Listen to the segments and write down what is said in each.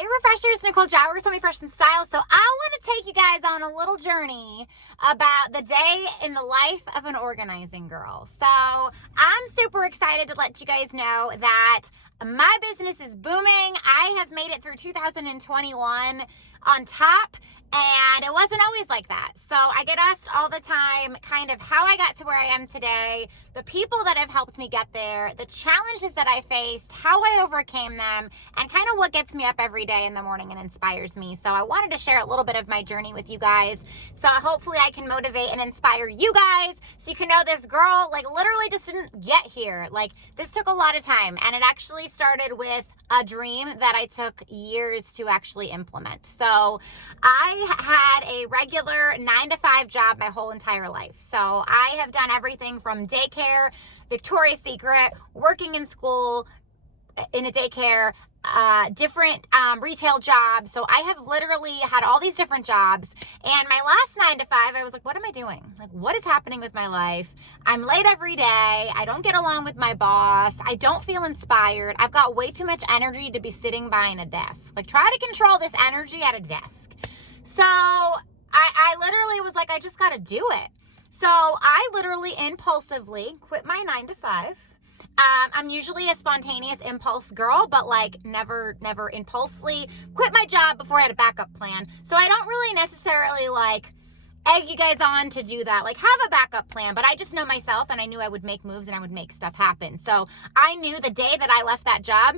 Heyyyy Refreshers, Nicole Lauren, so fresh and style. So I want to take you guys on a little journey about the day in the life of an organizing girl. So I'm super excited to let you guys know that my business is booming. I have made it through 2021 on top. And it wasn't always like that. So I get asked all the time kind of how I got to where I am today, the people that have helped me get there, the challenges that I faced, how I overcame them, and kind of what gets me up every day in the morning and inspires me. So I wanted to share a little bit of my journey with you guys. So hopefully I can motivate and inspire you guys so you can know this girl like literally just didn't get here. Like this took a lot of time, and it actually started with a dream that I took years to actually implement. So I had a regular 9-to-5 job my whole entire life. So I have done everything from daycare, Victoria's Secret, working in school, in a daycare, different retail jobs. So I have literally had all these different jobs. And my last 9-to-5, I was like, what am I doing? Like, what is happening with my life? I'm late every day. I don't get along with my boss. I don't feel inspired. I've got way too much energy to be sitting behind a desk. Like, try to control this energy at a desk. So I literally was like, I just got to do it. So I literally impulsively quit my 9-to-5. I'm usually a spontaneous impulse girl, but like never impulsively quit my job before I had a backup plan. So I don't really necessarily like egg you guys on to do that. Like have a backup plan, but I just know myself and I knew I would make moves and I would make stuff happen. So I knew the day that I left that job,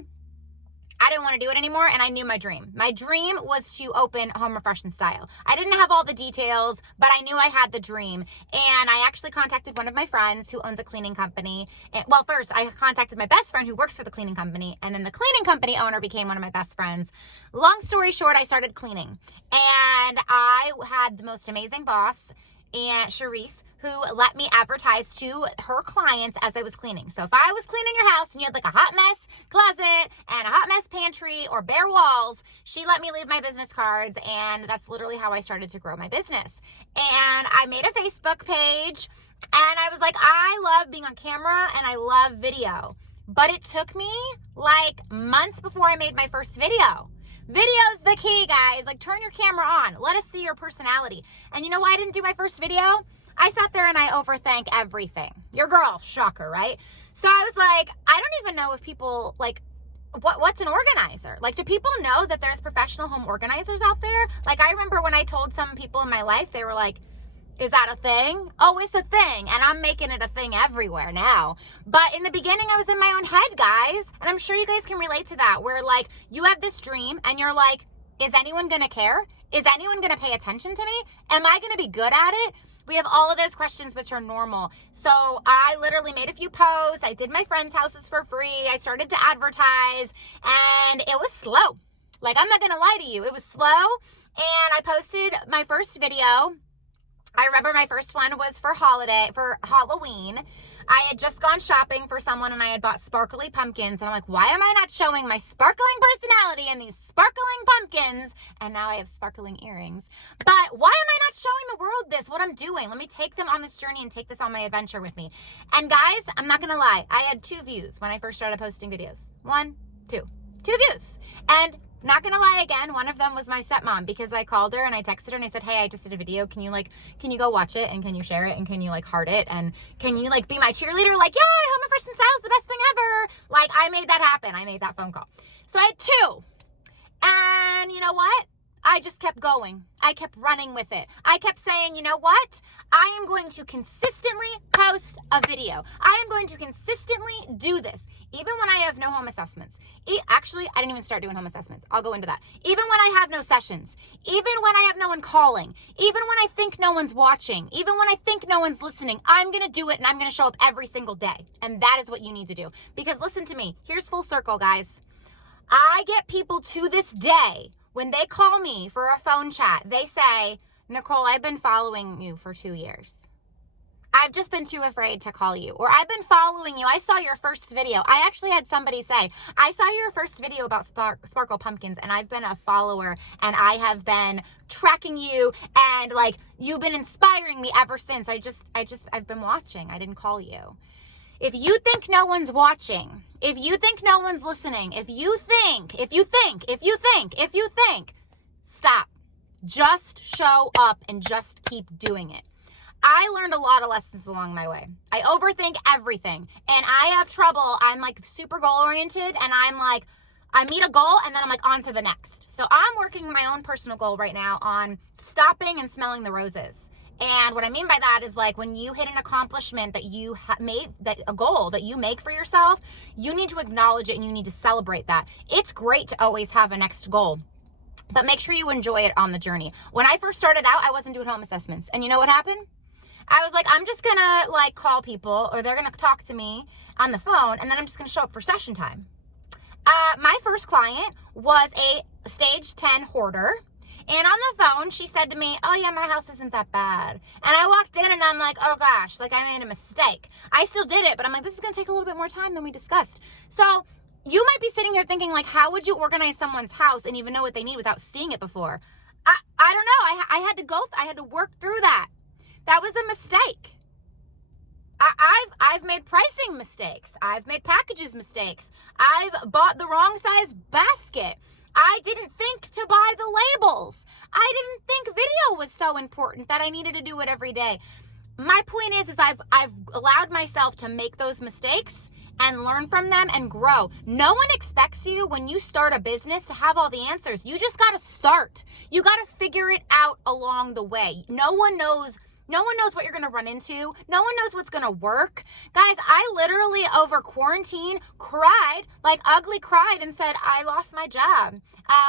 I didn't want to do it anymore, and I knew my dream. My dream was to open Home Refresh and Style. I didn't have all the details, but I knew I had the dream. And I actually contacted one of my friends who owns a cleaning company. Well, first, I contacted my best friend who works for the cleaning company, and then the cleaning company owner became one of my best friends. Long story short, I started cleaning. And I had the most amazing boss, and Charisse, who let me advertise to her clients as I was cleaning. So if I was cleaning your house and you had like a hot mess closet and a hot mess pantry or bare walls, she let me leave my business cards, and that's literally how I started to grow my business. And I made a Facebook page, and I was like, I love being on camera and I love video. But it took me like months before I made my first video. Video's the key, guys. Like, turn your camera on. Let us see your personality. And you know why I didn't do my first video? I sat there and I overthink everything. Your girl, shocker, right? So I was like, I don't even know if people, like, what's an organizer? Like, do people know that there's professional home organizers out there? Like, I remember when I told some people in my life, they were like, is that a thing? Oh, it's a thing. And I'm making it a thing everywhere now. But in the beginning, I was in my own head, guys. And I'm sure you guys can relate to that, where like you have this dream and you're like, is anyone going to care? Is anyone going to pay attention to me? Am I going to be good at it? We have all of those questions, which are normal. So I literally made a few posts. I did my friends' houses for free. I started to advertise, and it was slow. Like, I'm not going to lie to you. It was slow. And I posted my first video. I remember my first one was for Halloween. I had just gone shopping for someone and I had bought sparkly pumpkins. And I'm like, why am I not showing my sparkling personality in these sparkling pumpkins? And now I have sparkling earrings. But why am I not showing the world this, what I'm doing? Let me take them on this journey and take this on my adventure with me. And guys, I'm not going to lie. I had 2 views when I first started posting videos. 1, 2 views. And not gonna lie again, one of them was my stepmom, because I called her and I texted her and I said, hey, I just did a video. Can you go watch it, and can you share it, and can you like heart it, and can you like be my cheerleader? Like, yay, Home Refresh and Style is the best thing ever. Like, I made that happen. I made that phone call. So I had 2. And you know what? I just kept going. I kept running with it. I kept saying, you know what? I am going to consistently post a video. I am going to consistently do this. Even when I have no home assessments. Actually, I didn't even start doing home assessments. I'll go into that. Even when I have no sessions. Even when I have no one calling. Even when I think no one's watching. Even when I think no one's listening. I'm going to do it, and I'm going to show up every single day. And that is what you need to do. Because listen to me. Here's full circle, guys. I get people to this day, when they call me for a phone chat, they say, Nicole, I've been following you for 2 years. I've just been too afraid to call you. Or I've been following you. I saw your first video. I actually had somebody say, I saw your first video about sparkle pumpkins, and I've been a follower, and I have been tracking you, and like you've been inspiring me ever since. I've been watching. I didn't call you. If you think no one's watching, if you think no one's listening, if you think, stop. Just show up and just keep doing it. I learned a lot of lessons along my way. I overthink everything and I have trouble. I'm like super goal oriented and I'm like, I meet a goal and then I'm like on to the next. So I'm working my own personal goal right now on stopping and smelling the roses. And what I mean by that is like when you hit an accomplishment that you made, that a goal that you make for yourself, you need to acknowledge it and you need to celebrate that. It's great to always have a next goal, but make sure you enjoy it on the journey. When I first started out, I wasn't doing home assessments. And you know what happened? I was like, I'm just gonna like call people or they're gonna talk to me on the phone and then I'm just gonna show up for session time. My first client was a stage 10 hoarder. And on the phone, she said to me, oh yeah, my house isn't that bad. And I walked in and I'm like, oh gosh, like I made a mistake. I still did it, but I'm like, this is gonna take a little bit more time than we discussed. So you might be sitting here thinking like, how would you organize someone's house and even know what they need without seeing it before? I don't know, I had to work through that. That was a mistake. I've made pricing mistakes. I've made packages mistakes. I've bought the wrong size basket. I didn't think to buy the labels. I didn't think video was so important that I needed to do it every day. My point is I've allowed myself to make those mistakes and learn from them and grow. No one expects you when you start a business to have all the answers. You just got to start. You got to figure it out along the way. No one knows what you're going to run into. No one knows what's going to work. Guys, I literally over quarantine cried, like ugly cried and said, I lost my job.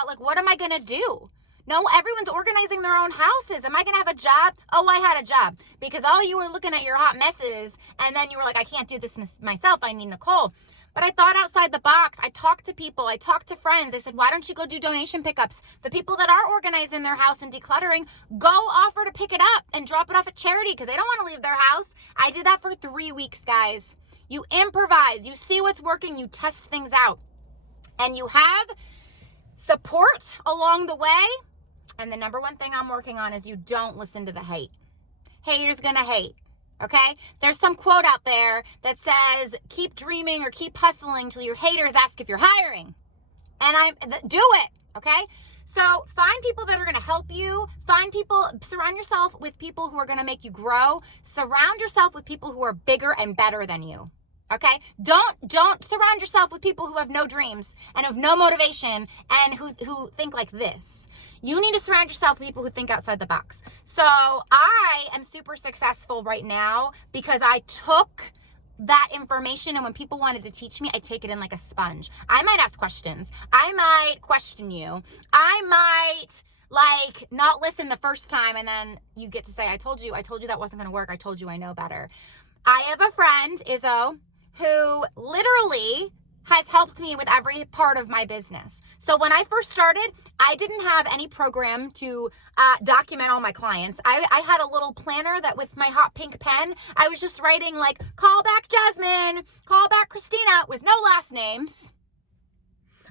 Like, what am I going to do? No, everyone's organizing their own houses. Am I going to have a job? Oh, I had a job because all you were looking at your hot messes and then you were like, I can't do this myself. I need Nicole. But I thought outside the box. I talked to people. I talked to friends. I said, why don't you go do donation pickups? The people that are organizing their house and decluttering, go offer to pick it up and drop it off at charity because they don't want to leave their house. I did that for 3 weeks, guys. You improvise. You see what's working. You test things out. And you have support along the way. And the number one thing I'm working on is you don't listen to the hate. Haters gonna hate. Okay? There's some quote out there that says, keep dreaming or keep hustling till your haters ask if you're hiring. And do it. Okay? So find people that are going to help you. Surround yourself with people who are going to make you grow. Surround yourself with people who are bigger and better than you. Okay? Don't surround yourself with people who have no dreams and have no motivation and who think like this. You need to surround yourself with people who think outside the box. So I am super successful right now because I took that information and when people wanted to teach me, I take it in like a sponge. I might ask questions. I might question you. I might like not listen the first time and then you get to say, I told you that wasn't going to work. I told you I know better. I have a friend, Izzo, who literally has helped me with every part of my business. So when I first started, I didn't have any program to document all my clients. I had a little planner that with my hot pink pen, I was just writing like, call back Jasmine, call back Christina with no last names.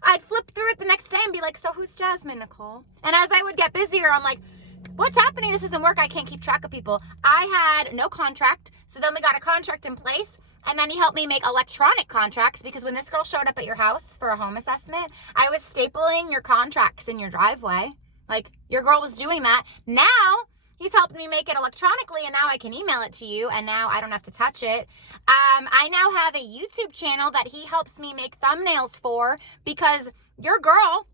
I'd flip through it the next day and be like, so who's Jasmine, Nicole? And as I would get busier, I'm like, what's happening? This doesn't work. I can't keep track of people. I had no contract. So then we got a contract in place. And then he helped me make electronic contracts because when this girl showed up at your house for a home assessment, I was stapling your contracts in your driveway. Like your girl was doing that. Now he's helped me make it electronically and now I can email it to you and now I don't have to touch it. I now have a YouTube channel that he helps me make thumbnails for because your girl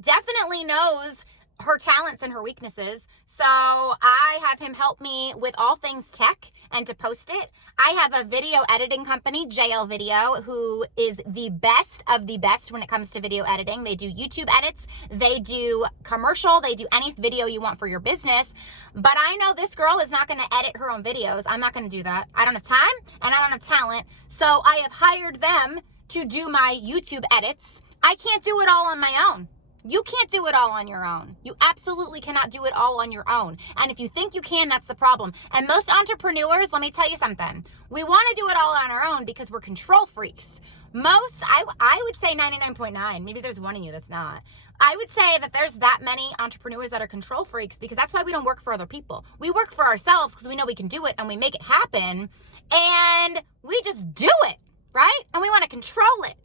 definitely knows her talents and her weaknesses. So I have him help me with all things tech and to post it. I have a video editing company, JL Video, who is the best of the best when it comes to video editing. They do YouTube edits, they do commercial, they do any video you want for your business. But I know this girl is not going to edit her own videos. I'm not going to do that. I don't have time and I don't have talent. So I have hired them to do my YouTube edits. I can't do it all on my own. You can't do it all on your own. You absolutely cannot do it all on your own. And if you think you can, that's the problem. And most entrepreneurs, let me tell you something. We want to do it all on our own because we're control freaks. I would say 99.9, maybe there's one of you that's not. I would say that there's that many entrepreneurs that are control freaks because that's why we don't work for other people. We work for ourselves because we know we can do it and we make it happen and we just do it, right? And we want to control it.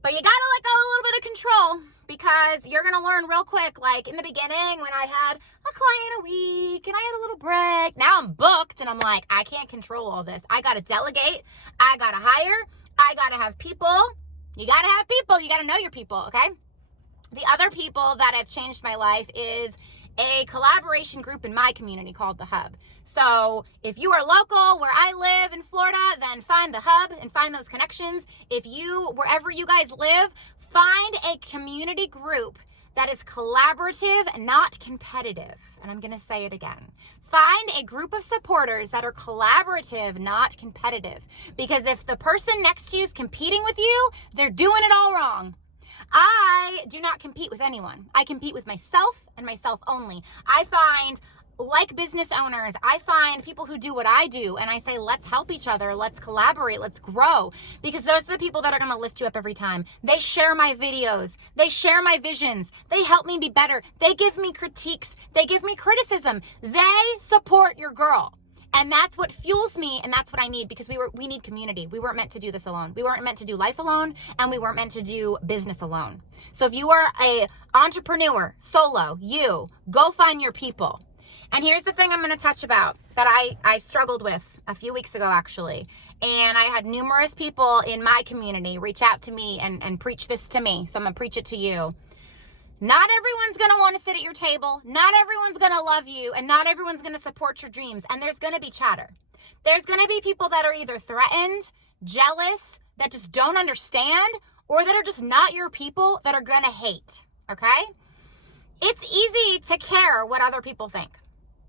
But you gotta let go a little bit of control because you're gonna learn real quick. Like in the beginning when I had a client a week and I had a little break, now I'm booked and I'm like, I can't control all this. I gotta delegate, I gotta hire, I gotta have people. You gotta have people, you gotta know your people, okay? The other people that have changed my life is a collaboration group in my community called The Hub. So if you are local where I live in Florida, then find The Hub and find those connections. If you, wherever you guys live, find a community group that is collaborative, not competitive. And I'm gonna say it again. Find a group of supporters that are collaborative, not competitive. Because if the person next to you is competing with you, they're doing it all wrong. I do not compete with anyone. I compete with myself and myself only. I find like business owners, I find people who do what I do and I say, let's help each other, let's collaborate, let's grow. Because those are the people that are gonna lift you up every time. They share my videos, they share my visions, they help me be better, they give me critiques, they give me criticism, they support your girl. And that's what fuels me and that's what I need because we need community. We weren't meant to do this alone. We weren't meant to do life alone and we weren't meant to do business alone. So if you are a entrepreneur, solo, you, go find your people. And here's the thing I'm going to touch about that I struggled with a few weeks ago actually. And I had numerous people in my community reach out to me and preach this to me. So I'm going to preach it to you. Not everyone's going to want to sit at your table. Not everyone's going to love you. And not everyone's going to support your dreams. And there's going to be chatter. There's going to be people that are either threatened, jealous, that just don't understand, or that are just not your people that are going to hate. Okay? It's easy to care what other people think.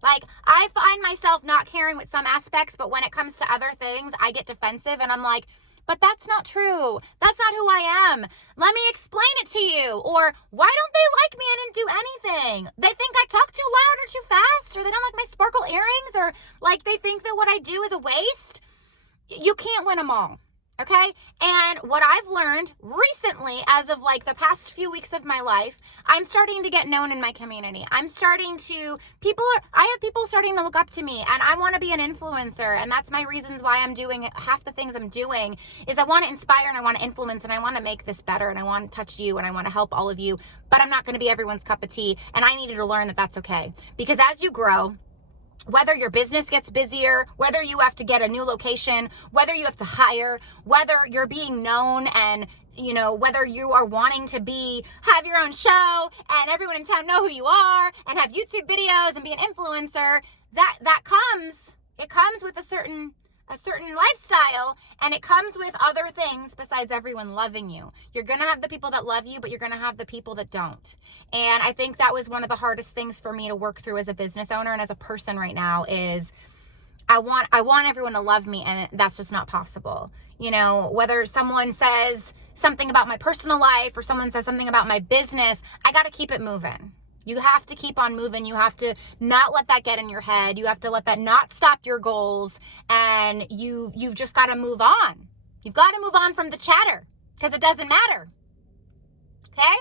Like, I find myself not caring with some aspects, but when it comes to other things, I get defensive and I'm like, but that's not true. That's not who I am. Let me explain it to you. Or why don't they like me? I didn't do anything. They think I talk too loud or too fast, or they don't like my sparkle earrings, or like they think that what I do is a waste. You can't win them all. Okay? And what I've learned recently, as of like the past few weeks of my life, I'm starting to get known in my community. I have people starting to look up to me and I want to be an influencer. And that's my reasons why I'm doing half the things I'm doing is I want to inspire and I want to influence and I want to make this better and I want to touch you and I want to help all of you, but I'm not going to be everyone's cup of tea. And I needed to learn that that's okay. Because as you grow, whether your business gets busier, whether you have to get a new location, whether you have to hire, whether you're being known and, you know, whether you are wanting to have your own show and everyone in town know who you are and have YouTube videos and be an influencer, it comes with a certain lifestyle and it comes with other things besides everyone loving you. You're going to have the people that love you, but you're going to have the people that don't. And I think that was one of the hardest things for me to work through as a business owner and as a person right now is I want everyone to love me and that's just not possible. You know, whether someone says something about my personal life or someone says something about my business, I got to keep it moving. You have to keep on moving. You have to not let that get in your head. You have to let that not stop your goals. And you've just got to move on. You've got to move on from the chatter because it doesn't matter. Okay?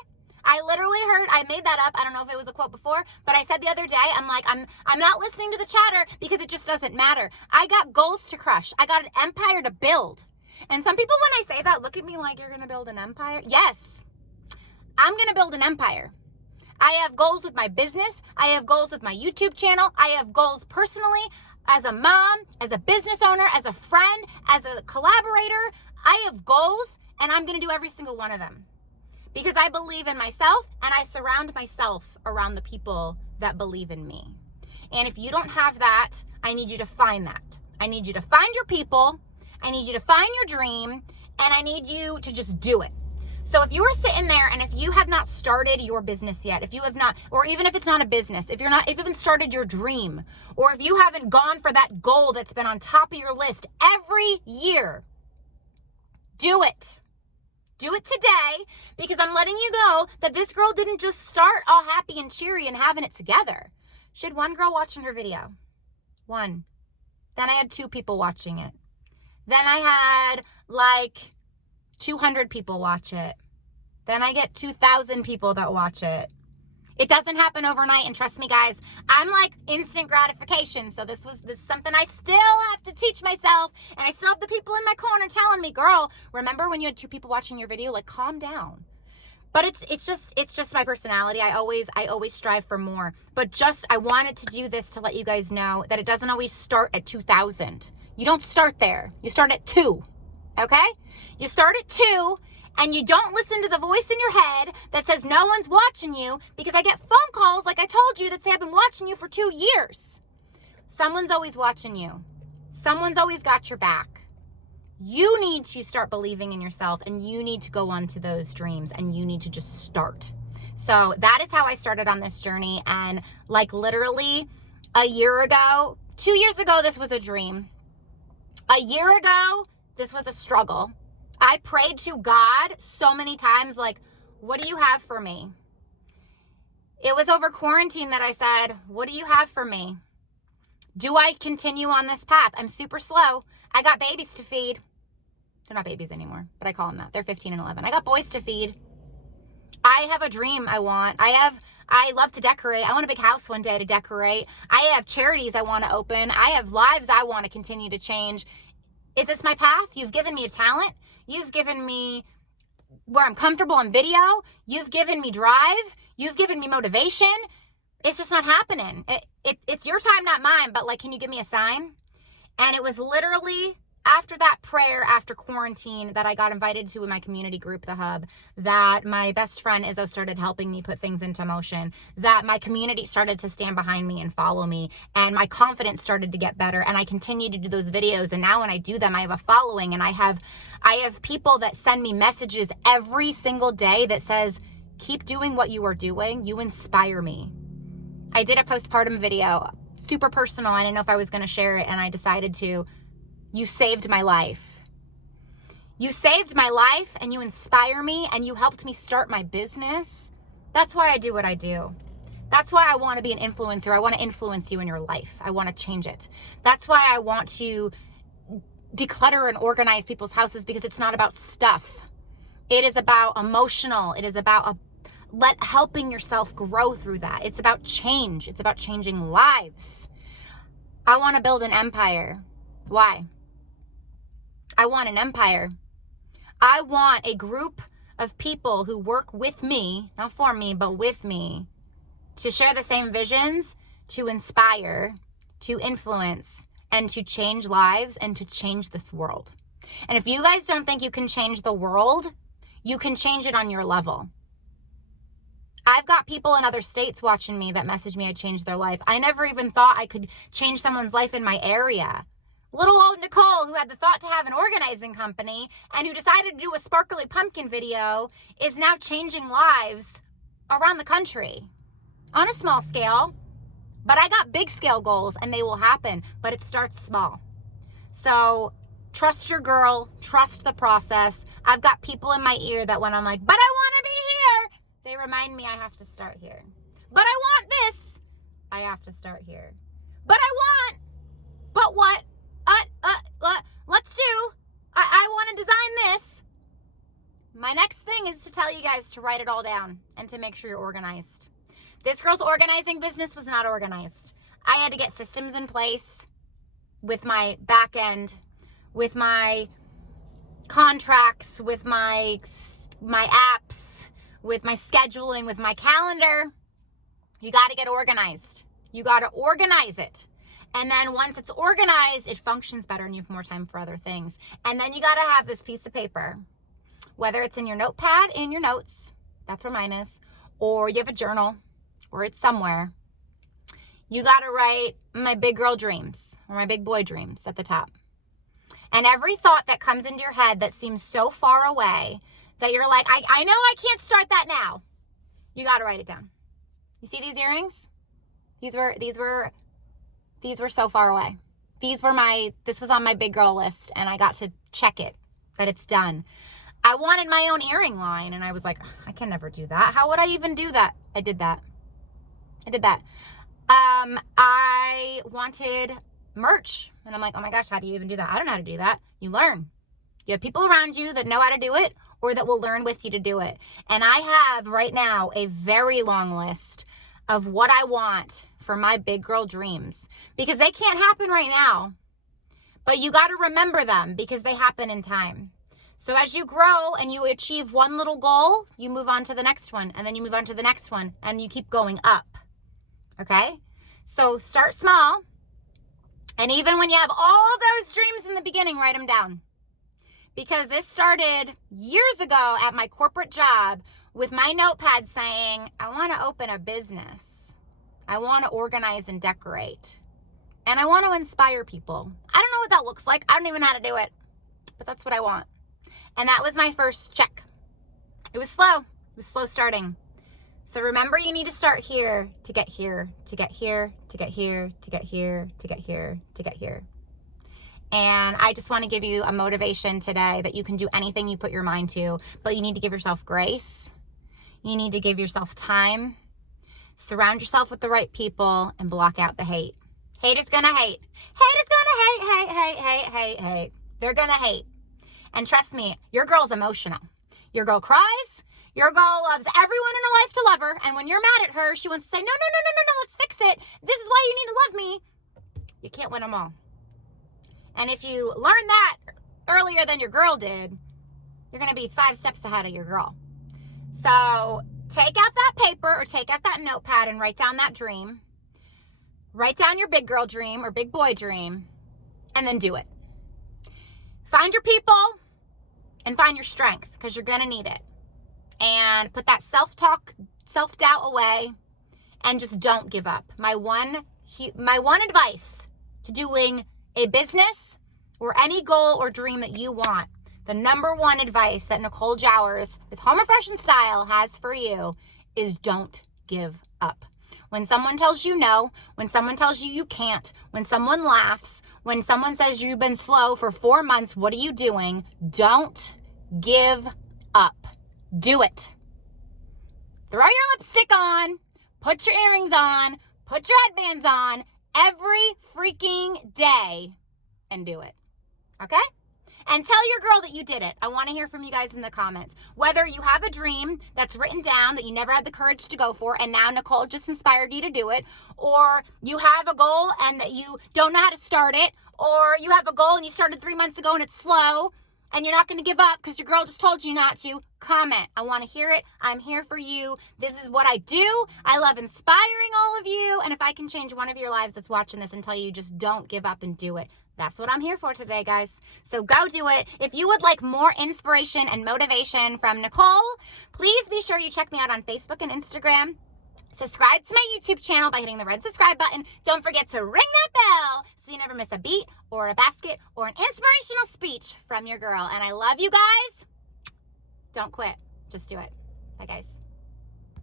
I literally I made that up. I don't know if it was a quote before, but I said the other day, I'm like, I'm not listening to the chatter because it just doesn't matter. I got goals to crush. I got an empire to build. And some people, when I say that, look at me like you're going to build an empire. Yes, I'm going to build an empire. I have goals with my business. I have goals with my YouTube channel. I have goals personally as a mom, as a business owner, as a friend, as a collaborator. I have goals and I'm going to do every single one of them because I believe in myself and I surround myself around the people that believe in me. And if you don't have that, I need you to find that. I need you to find your people. I need you to find your dream and I need you to just do it. So if you are sitting there and if you have not started your business yet, if you have not, or even if it's not a business, if you haven't started your dream, or if you haven't gone for that goal that's been on top of your list every year, do it. Do it today because I'm letting you know that this girl didn't just start all happy and cheery and having it together. She had one girl watching her video. One. Then I had 2 people watching it. Then I had like 200 people watch it. Then I get 2,000 people that watch it. It doesn't happen overnight, and trust me, guys, I'm like instant gratification. So this is something I still have to teach myself, and I still have the people in my corner telling me, girl, remember when you had 2 people watching your video? Like, calm down. But it's just my personality. I always strive for more. But I wanted to do this to let you guys know that it doesn't always start at 2,000. You don't start there. You start at 2. Okay? You start at 2. And you don't listen to the voice in your head that says no one's watching you, because I get phone calls, like I told you, that say I've been watching you for 2 years. Someone's always watching you. Someone's always got your back. You need to start believing in yourself, and you need to go on to those dreams, and you need to just start. So that is how I started on this journey. And like literally a year ago, 2 years ago, this was a dream. A year ago, this was a struggle. I prayed to God so many times, like, what do you have for me? It was over quarantine that I said, what do you have for me? Do I continue on this path? I'm super slow. I got babies to feed. They're not babies anymore, but I call them that. They're 15 and 11. I got boys to feed. I have a dream I want. I love to decorate. I want a big house one day to decorate. I have charities I want to open. I have lives I want to continue to change. Is this my path? You've given me a talent. You've given me where I'm comfortable on video. You've given me drive. You've given me motivation. It's just not happening. It's your time, not mine. But like, can you give me a sign? And it was literally after that prayer, after quarantine, that I got invited to in my community group, The Hub, that my best friend Izzo started helping me put things into motion, that my community started to stand behind me and follow me, and my confidence started to get better, and I continued to do those videos, and now when I do them, I have a following, and I have people that send me messages every single day that says, keep doing what you are doing, you inspire me. I did a postpartum video, super personal. I didn't know if I was going to share it, and I decided to. You saved my life. You saved my life, and you inspire me, and you helped me start my business. That's why I do what I do. That's why I want to be an influencer. I want to influence you in your life. I want to change it. That's why I want to declutter and organize people's houses, because it's not about stuff. It is about emotional. It is about helping yourself grow through that. It's about change. It's about changing lives. I want to build an empire. Why? I want an empire. I want a group of people who work with me, not for me, but with me, to share the same visions, to inspire, to influence, and to change lives, and to change this world. And if you guys don't think you can change the world, you can change it on your level. I've got people in other states watching me that message me I changed their life. I never even thought I could change someone's life in my area. Little old Nicole, who had the thought to have an organizing company and who decided to do a sparkly pumpkin video, is now changing lives around the country on a small scale. But I got big scale goals, and they will happen, but it starts small. So trust your girl, trust the process. I've got people in my ear that when I'm like, but I want to be here, they remind me I have to start here. But I want this, I have to start here. But what? Let's do. I want to design this. My next thing is to tell you guys to write it all down and to make sure you're organized. This girl's organizing business was not organized. I had to get systems in place with my back end, with my contracts, with my apps, with my scheduling, with my calendar. You got to get organized. You got to organize it. And then once it's organized, it functions better and you have more time for other things. And then you got to have this piece of paper, whether it's in your notepad, in your notes, that's where mine is, or you have a journal, or it's somewhere. You got to write my big girl dreams or my big boy dreams at the top. And every thought that comes into your head that seems so far away that you're like, I know I can't start that now. You got to write it down. You see these earrings? These were so far away. This was on my big girl list, and I got to check it, that it's done. I wanted my own earring line, and I was like, I can never do that. How would I even do that? I did that. I wanted merch, and I'm like, oh my gosh, how do you even do that? I don't know how to do that. You learn. You have people around you that know how to do it or that will learn with you to do it. And I have right now a very long list of what I want for my big girl dreams, because they can't happen right now, but you got to remember them because they happen in time. So as you grow and you achieve one little goal, you move on to the next one, and then you move on to the next one, and you keep going up. Okay? So start small. And even when you have all those dreams in the beginning, write them down. Because this started years ago at my corporate job with my notepad saying, I want to open a business. I want to organize and decorate. And I want to inspire people. I don't know what that looks like. I don't even know how to do it. But that's what I want. And that was my first check. It was slow. It was slow starting. So remember, you need to start here to get here, to get here, to get here, to get here, to get here, to get here. And I just want to give you a motivation today that you can do anything you put your mind to, but you need to give yourself grace. You need to give yourself time. Surround yourself with the right people and block out the hate. Hate is gonna hate. Hate is gonna hate. They're gonna hate. And trust me, your girl's emotional. Your girl cries. Your girl loves everyone in her life to love her. And when you're mad at her, she wants to say, no, let's fix it. This is why you need to love me. You can't win them all. And if you learn that earlier than your girl did, you're going to be 5 steps ahead of your girl. So take out that paper or take out that notepad and write down that dream. Write down your big girl dream or big boy dream, and then do it. Find your people and find your strength, because you're going to need it. And put that self-talk, self-doubt away, and just don't give up. My one advice to doing a business or any goal or dream that you want, the number one advice that Nicole Jowers with Home Refresh and Style has for you is don't give up. When someone tells you no, when someone tells you you can't, when someone laughs, when someone says you've been slow for 4 months, what are you doing? Don't give up. Do it. Throw your lipstick on, put your earrings on, put your headbands on every freaking day and do it. Okay? And tell your girl that you did it. I want to hear from you guys in the comments. Whether you have a dream that's written down that you never had the courage to go for, and now Nicole just inspired you to do it, or you have a goal and that you don't know how to start it, or you have a goal and you started 3 months ago and it's slow, and you're not going to give up because your girl just told you not to, comment. I want to hear it. I'm here for you. This is what I do. I love inspiring all of you. And if I can change one of your lives that's watching this and tell you just don't give up and do it, that's what I'm here for today, guys. So go do it. If you would like more inspiration and motivation from Nicole, please be sure you check me out on Facebook and Instagram. Subscribe to my YouTube channel by hitting the red subscribe button. Don't forget to ring that bell so you never miss a beat or a basket or an inspirational speech from your girl. And I love you guys. Don't quit. Just do it. Bye, guys.